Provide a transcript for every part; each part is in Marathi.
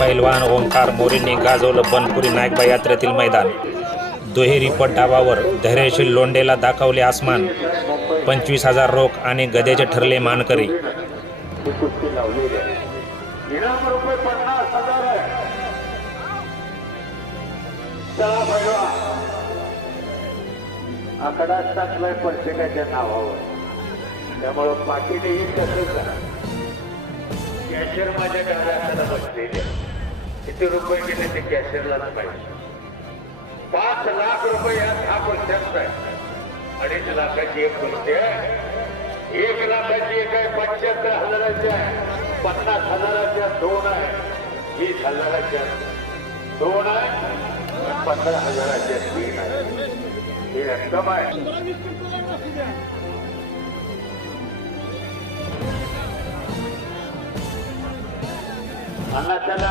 पैलवान ओंकार मोरेंनी गाजवलं बनपुरी नायकबा यात्रेतील मैदान. दुहेरी पट डावावर धैर्यशील लोंडेला दाखवले आसमान. पंचवीस हजार रोख आणि गदेचे ठरले मानकरी. ही कुस्ती लावलेली आहे इनाम रुपये आहे आकडा टाकलाय प्रत्येकाच्या नावावर त्यामुळं पाटीलही तसंच करा कॅशियर माझ्या घराकडे बसलेले. किती रुपये गेले ते कॅशियरलाच पाहिजे. पाच लाख रुपये हा प्रत्यक्ष आहे. अडीच लाखाची एक गोष्ट आहे. एक लाखाची एक आहे पंच्याहत्तर हजाराची आहे पन्नास हजाराच्या दोन आहे वीस हजाराच्या दोन आहे पंधरा हजाराच्या तीन आहे. ही रक्कम आहे. अण्णा त्याला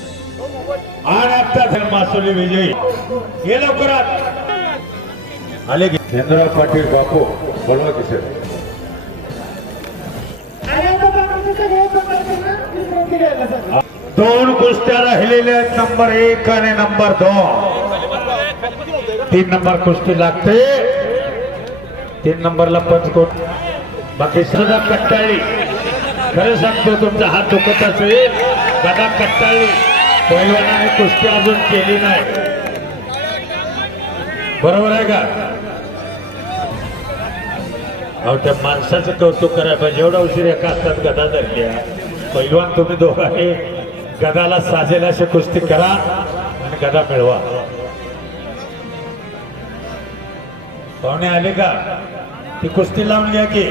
आणि आता मासोली विजयी. हे लवकरात. आले की चंद्रराव पाटील बापू बोलवा की दोन कुस्त्या राहिलेल्या आहेत नंबर एक आणि नंबर दोन. तीन नंबर कुस्ती लागते. तीन नंबरला पंचकोट. बाकी सदा कट्टाळी. खरं सांगतो तुमचा हात दुखत असेल. गदा कट्टाळी. पहिल्यांदा कुस्ती अजून केली नाही. बरोबर आहे का? अहो त्या माणसाचं कौतुक करायला पाहिजे. एवढा उशीर एका असतात गदा धरल्या. पैलवान तुम्ही दोघांनी गदाला साजेल अशी कुस्ती करा आणि गदा मिळवा. पाहुणे आले का? ती कुस्ती लावून घ्या की.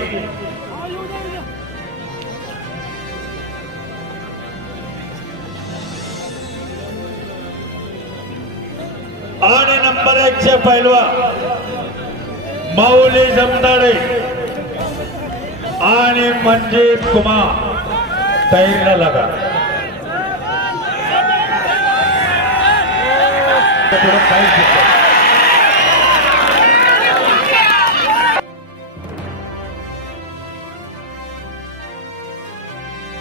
आणि नंबर एक चे पैलवा माऊली जमदाडे आणि मंजित कुमार. টাইম না লাগা? টাইম